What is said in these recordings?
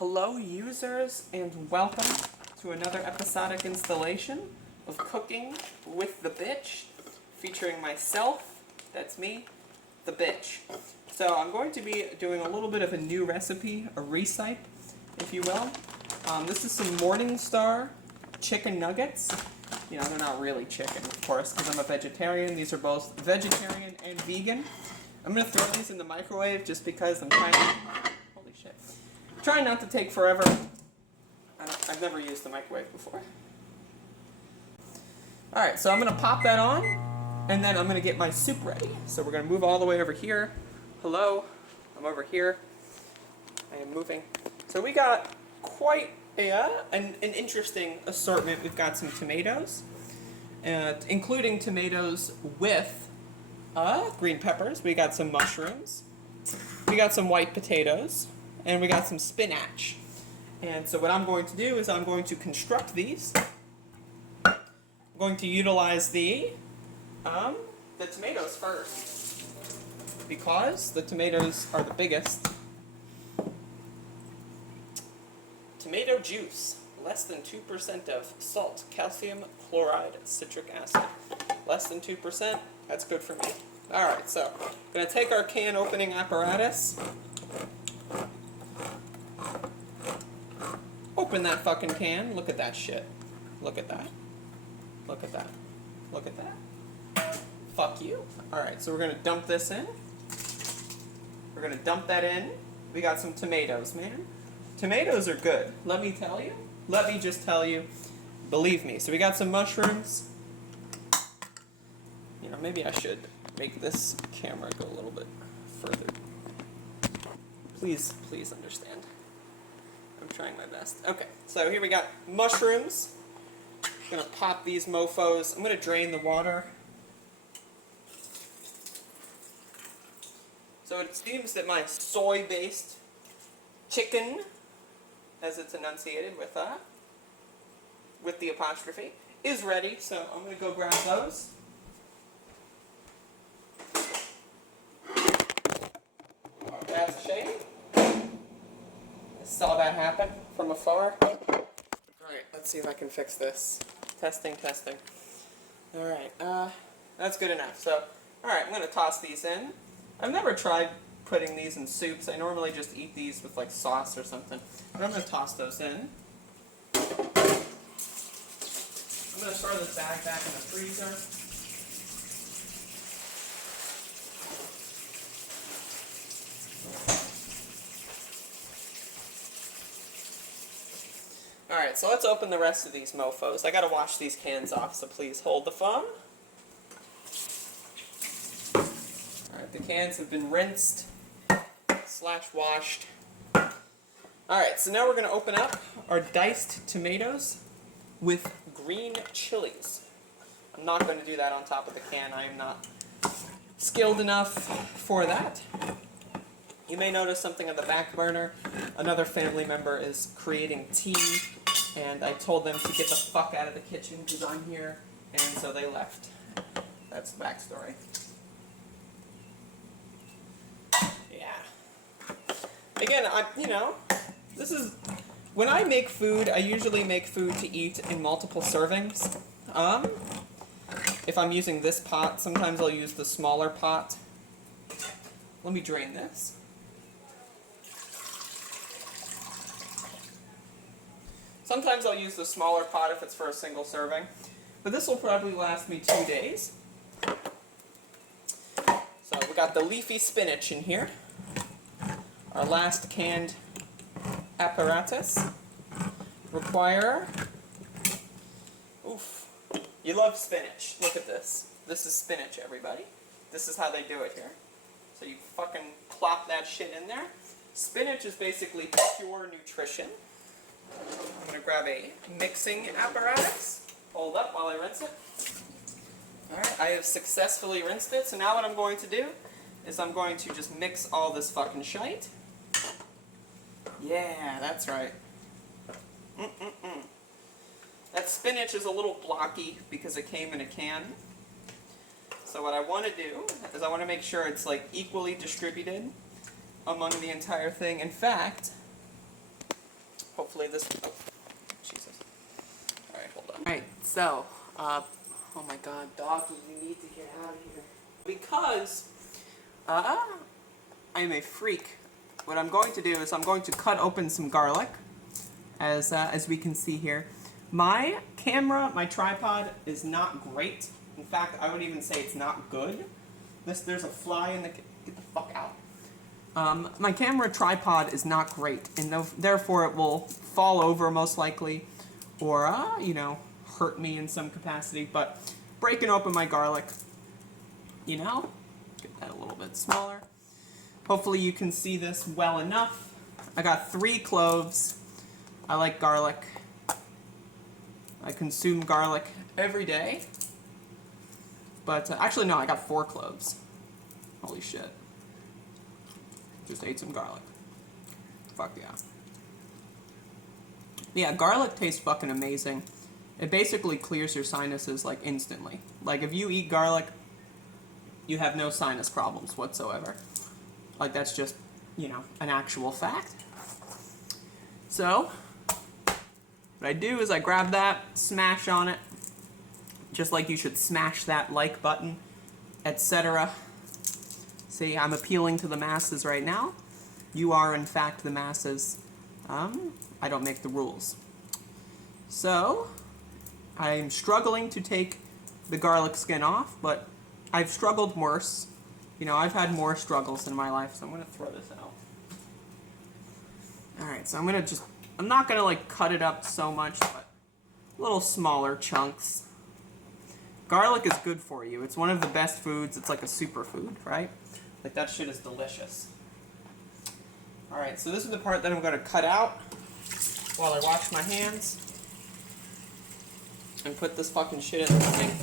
Hello users, and welcome to another episodic installation of Cooking with the Bitch, featuring myself, that's me, the bitch. So I'm going to be doing a little bit of a new recipe, a recipe, if you will. This is some Morningstar chicken nuggets. You know, they're not really chicken, of course, because I'm a vegetarian. These are both vegetarian and vegan. I'm going to throw these in the microwave just because I'm trying to... Holy shit. Trying not to take forever. I've never used the microwave before. Alright, so I'm going to pop that on, and then I'm going to get my soup ready. So we're going to move all the way over here. Hello, I'm over here. I am moving. So we got quite an interesting assortment. We've got some tomatoes, including tomatoes with green peppers. We got some mushrooms. We got some white potatoes. And we got some spinach. And so what I'm going to do is I'm going to construct these. I'm going to utilize the tomatoes first, because the tomatoes are the biggest. Tomato juice, less than 2% of salt, calcium, chloride, citric acid. Less than 2%, that's good for me. Alright, so I'm going to take our can opening apparatus. Open that fucking can. Look at that shit. Look at that. Look at that. Look at that. Fuck you. Alright, so we're going to dump this in. We're going to dump that in. We got some tomatoes, man. Tomatoes are good. Let me tell you. Let me just tell you. Believe me. So we got some mushrooms. You know, maybe I should make this camera go a little bit further. Please understand. I'm trying my best. Okay, so here we got mushrooms. I'm gonna pop these mofos. I'm gonna drain the water. So it seems that my soy-based chicken, as it's enunciated with the apostrophe, is ready. So I'm gonna go grab those. Oh, that's a shame. Saw that happen from afar. Alright, let's see if I can fix this. Testing. Alright, that's good enough. So, alright, I'm going to toss these in. I've never tried putting these in soups. I normally just eat these with like sauce or something. But I'm going to toss those in. I'm going to throw this bag back in the freezer. Alright, so let's open the rest of these mofos. I gotta wash these cans off, so please hold the phone. Alright, the cans have been rinsed / washed. Alright, so now we're gonna open up our diced tomatoes with green chilies. I'm not going to do that on top of the can. I am not skilled enough for that. You may notice something on the back burner. Another family member is creating tea, and I told them to get the fuck out of the kitchen because I'm here, and so they left. That's the backstory. Yeah. Again, this is... When I make food, I usually make food to eat in multiple servings. If I'm using this pot, sometimes I'll use the smaller pot. Let me drain this. Sometimes I'll use the smaller pot if it's for a single serving, but this will probably last me 2 days. So we got the leafy spinach in here, our last canned apparatus. Require, oof, you love spinach. Look at this. This is spinach, everybody. This is how they do it here. So you fucking plop that shit in there. Spinach is basically pure nutrition. I'm going to grab a mixing apparatus. Hold up while I rinse it. Alright, I have successfully rinsed it. So now what I'm going to do is I'm going to just mix all this fucking shite. Yeah, that's right. That spinach is a little blocky because it came in a can. So what I want to do is I want to make sure it's like equally distributed among the entire thing. In fact, hopefully this, oh, Jesus. Alright, hold on. Alright, so, oh my god, doggy, you need to get out of here. Because, I'm a freak, what I'm going to do is I'm going to cut open some garlic, as we can see here. My camera, my tripod, is not great. In fact, I would even say it's not good. There's a fly in the, get the fuck out. My camera tripod is not great, and therefore it will fall over most likely, or, you know, hurt me in some capacity. But breaking open my garlic, you know, get that a little bit smaller. Hopefully you can see this well enough. I got 3 cloves. I like garlic. I consume garlic every day. But, actually no, I got 4 cloves. Holy shit. Just ate some garlic. Fuck yeah. Yeah, garlic tastes fucking amazing. It basically clears your sinuses, like, instantly. Like, if you eat garlic, you have no sinus problems whatsoever. Like, that's just, you know, an actual fact. So, what I do is I grab that, smash on it, just like you should smash that like button, etc. See, I'm appealing to the masses right now. You are, in fact, the masses. I don't make the rules. So, I'm struggling to take the garlic skin off, but I've struggled worse. You know, I've had more struggles in my life, so I'm going to throw this out. Alright, so I'm not going to, like, cut it up so much, but little smaller chunks. Garlic is good for you. It's one of the best foods. It's like a superfood, right? Like, that shit is delicious. Alright, so this is the part that I'm going to cut out while I wash my hands and put this fucking shit in the sink.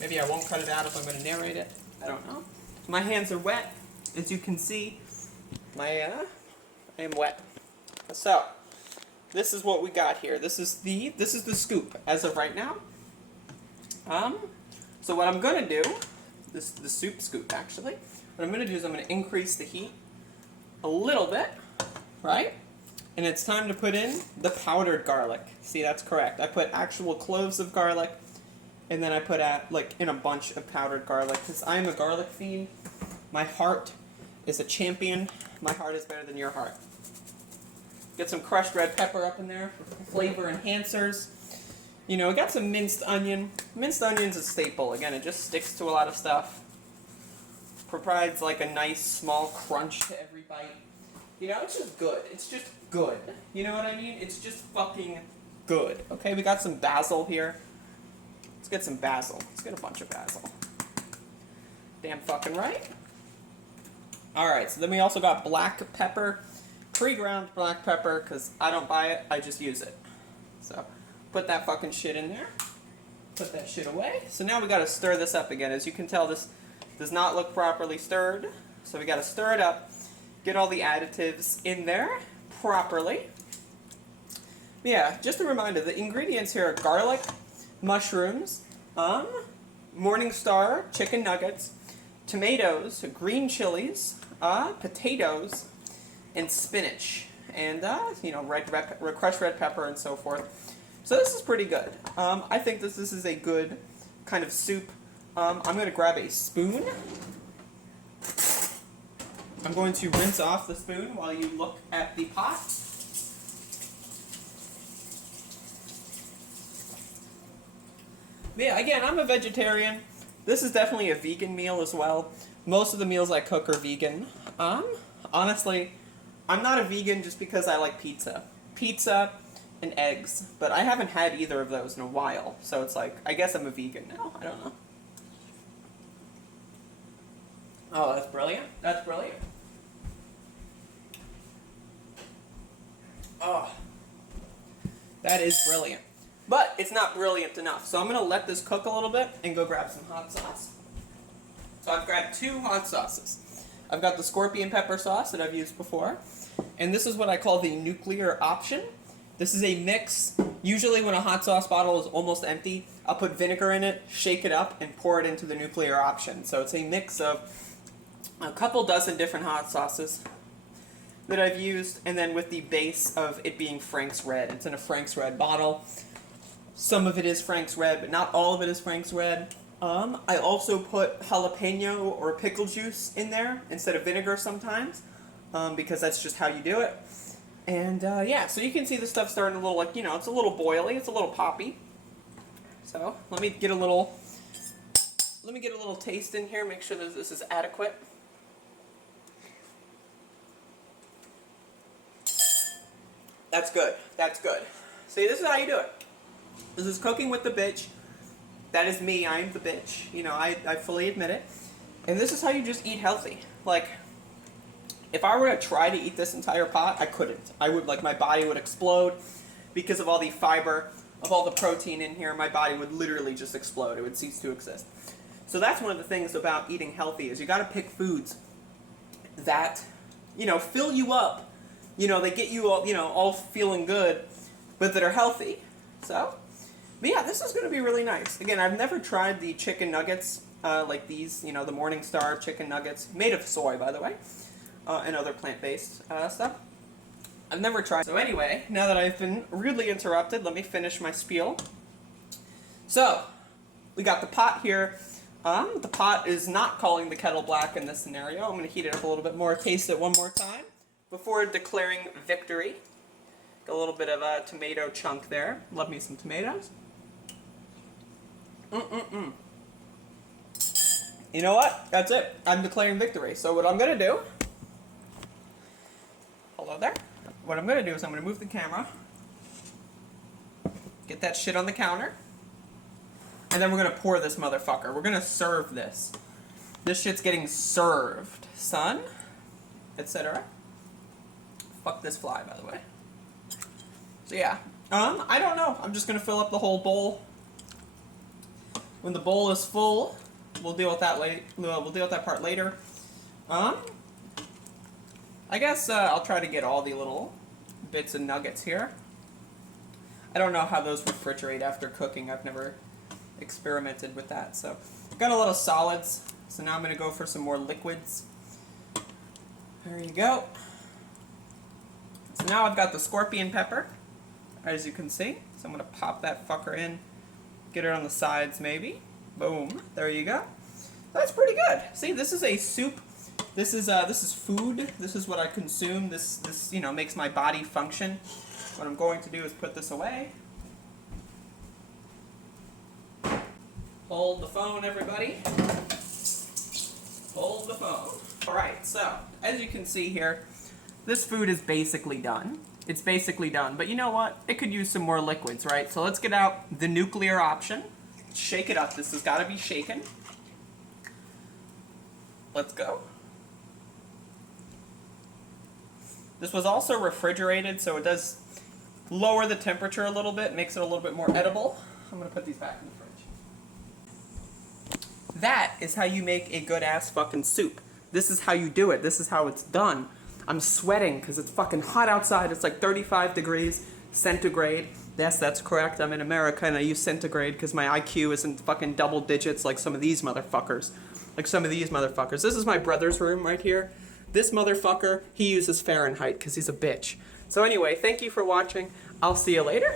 Maybe I won't cut it out if I'm going to narrate it. I don't know. My hands are wet. As you can see, I am wet. So, this is what we got here. This is the scoop as of right now. So what I'm going to do, the soup scoop actually, what I'm going to do is I'm going to increase the heat a little bit, right? And it's time to put in the powdered garlic. See, that's correct. I put actual cloves of garlic, and then I put in a bunch of powdered garlic, because I'm a garlic fiend. My heart is a champion. My heart is better than your heart. Get some crushed red pepper up in there for flavor enhancers. You know, I got some minced onion. Minced onion's a staple. Again, it just sticks to a lot of stuff. Provides like a nice small crunch to every bite. You know, it's just good. It's just good. You know what I mean? It's just fucking good. Okay, we got some basil here. Let's get some basil. Let's get a bunch of basil. Damn fucking right. Alright, so then we also got black pepper. Pre-ground black pepper, because I don't buy it, I just use it. So, put that fucking shit in there. Put that shit away. So now we gotta stir this up again. As you can tell, this does not look properly stirred. So we gotta stir it up. Get all the additives in there properly. Yeah, just a reminder, the ingredients here are garlic, mushrooms, Morningstar chicken nuggets, tomatoes, green chilies, potatoes, and spinach, and you know, crushed red pepper and so forth. So this is pretty good. I think this is a good kind of soup. I'm going to grab a spoon. I'm going to rinse off the spoon while you look at the pot. Yeah, again, I'm a vegetarian. This is definitely a vegan meal as well. Most of the meals I cook are vegan. Honestly, I'm not a vegan just because I like pizza. Pizza and eggs, but I haven't had either of those in a while, so it's like, I guess I'm a vegan now. I don't know. Oh, that's brilliant. That's brilliant. Oh, that is brilliant. But it's not brilliant enough, so I'm going to let this cook a little bit and go grab some hot sauce. So I've grabbed 2 hot sauces. I've got the scorpion pepper sauce that I've used before, and this is what I call the nuclear option. This is a mix. Usually when a hot sauce bottle is almost empty, I'll put vinegar in it, shake it up, and pour it into the nuclear option. So it's a mix of a couple dozen different hot sauces. that I've used, and then with the base of it being Frank's Red. It's in a Frank's Red bottle. Some of it is Frank's Red, but not all of it is Frank's Red. I also put jalapeno or pickle juice in there instead of vinegar sometimes, because that's just how you do it. And yeah, so you can see the stuff starting a little, like, you know, it's a little boily, it's a little poppy. So let me get a little taste in here, make sure that this is adequate. That's good. That's good. See, this is how you do it. This is cooking with the bitch. That is me. I am the bitch. You know, I fully admit it. And this is how you just eat healthy. Like, if I were to try to eat this entire pot, I couldn't. I would, like, my body would explode because of all the fiber, of all the protein in here. My body would literally just explode. It would cease to exist. So that's one of the things about eating healthy is you got to pick foods that, you know, fill you up. You know, they get you all, you know, all feeling good, but that are healthy. So, but yeah, this is going to be really nice. Again, I've never tried the chicken nuggets like these, you know, the Morningstar chicken nuggets, made of soy, by the way, and other plant-based stuff. I've never tried. So anyway, now that I've been rudely interrupted, let me finish my spiel. So, we got the pot here. The pot is not calling the kettle black in this scenario. I'm going to heat it up a little bit more, taste it one more time before declaring victory. Got a little bit of a tomato chunk there. Love me some tomatoes. You know what? That's it. I'm declaring victory. So what I'm going to do... Hello there. What I'm going to do is I'm going to move the camera. Get that shit on the counter. And then we're going to pour this motherfucker. We're going to serve this. This shit's getting served, son. Etc. Fuck this fly, by the way. So yeah. I don't know. I'm just going to fill up the whole bowl. When the bowl is full, we'll deal with that we'll deal with that part later. I guess I'll try to get all the little bits of nuggets here. I don't know how those refrigerate after cooking. I've never experimented with that. So I've got a lot of solids. So now I'm going to go for some more liquids. There you go. So now I've got the scorpion pepper, as you can see. So I'm going to pop that fucker in. Get it on the sides, maybe. Boom. There you go. That's pretty good. See, this is a soup. This is food. This is what I consume. This you know, makes my body function. What I'm going to do is put this away. Hold the phone, everybody. Hold the phone. All right. So, as you can see here, this food is basically done. It's basically done, but you know what? It could use some more liquids, right? So let's get out the nuclear option. Shake it up. This has got to be shaken. Let's go. This was also refrigerated, so it does lower the temperature a little bit, makes it a little bit more edible. I'm going to put these back in the fridge. That is how you make a good-ass fucking soup. This is how you do it. This is how it's done. I'm sweating because it's fucking hot outside. It's like 35 degrees centigrade. Yes, that's correct. I'm in America and I use centigrade because my IQ isn't fucking double digits like some of these motherfuckers. This is my brother's room right here. This motherfucker, he uses Fahrenheit because he's a bitch. So anyway, thank you for watching. I'll see you later.